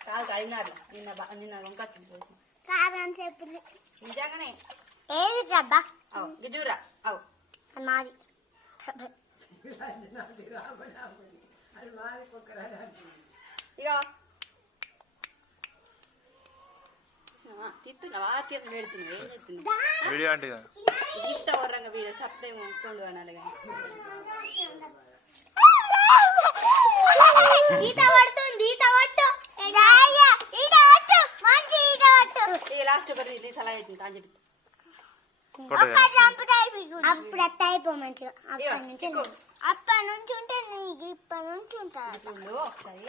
కాదు కలిగినారు నిన్న వంక కాదని చెప్పింది నిజంగానే. ఏది డబ్బా గిజూరా అవు మాది ఇక తిత్తున్నావా పెడుతున్నావు ఏం చెప్తున్నావు గీత వర్రంగా వీడు సప్పుడేమో కొండు అనాలి కానీ లాస్ట్ ఒకటి సలహా అవుతుంది అని చెప్పి అప్పుడు అత్త అయిపో మంచిగా అప్పటి నుంచి ఉంటే నీకు ఇప్పటి నుంచి ఉంటా ఒకసారి